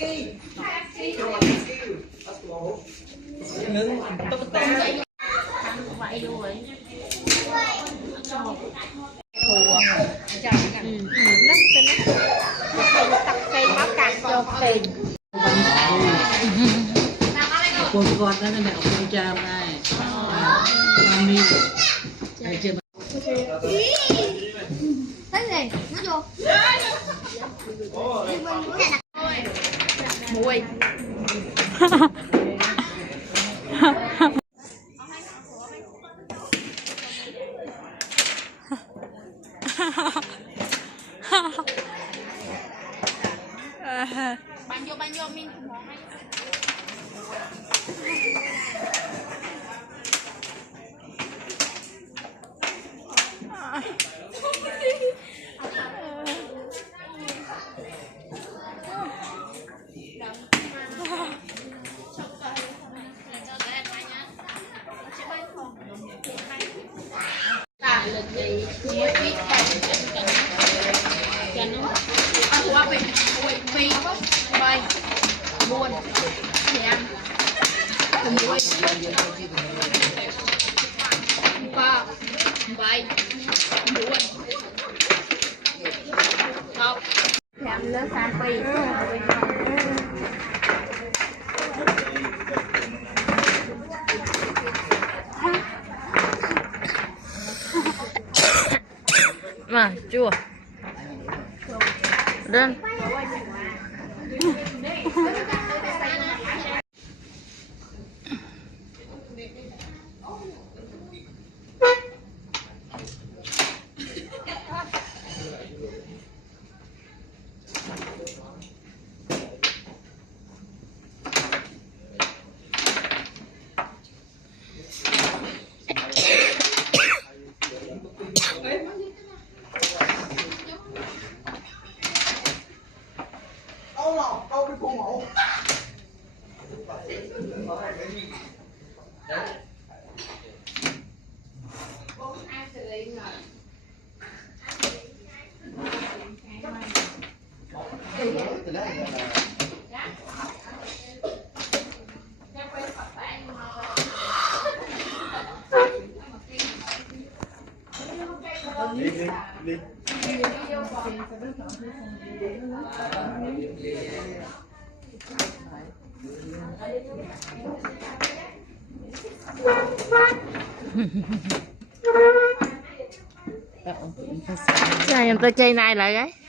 vậy rồi nó tập phèn máu cạn cho phèn con đó là mẹ con cha này mami cái này nó vô mùi bao nhiêu mình buồn thì ăn cùng muối ba vậy buồn không thèm lớn sang phi mà chua đơn Sao em tôi chơi này lại đấy.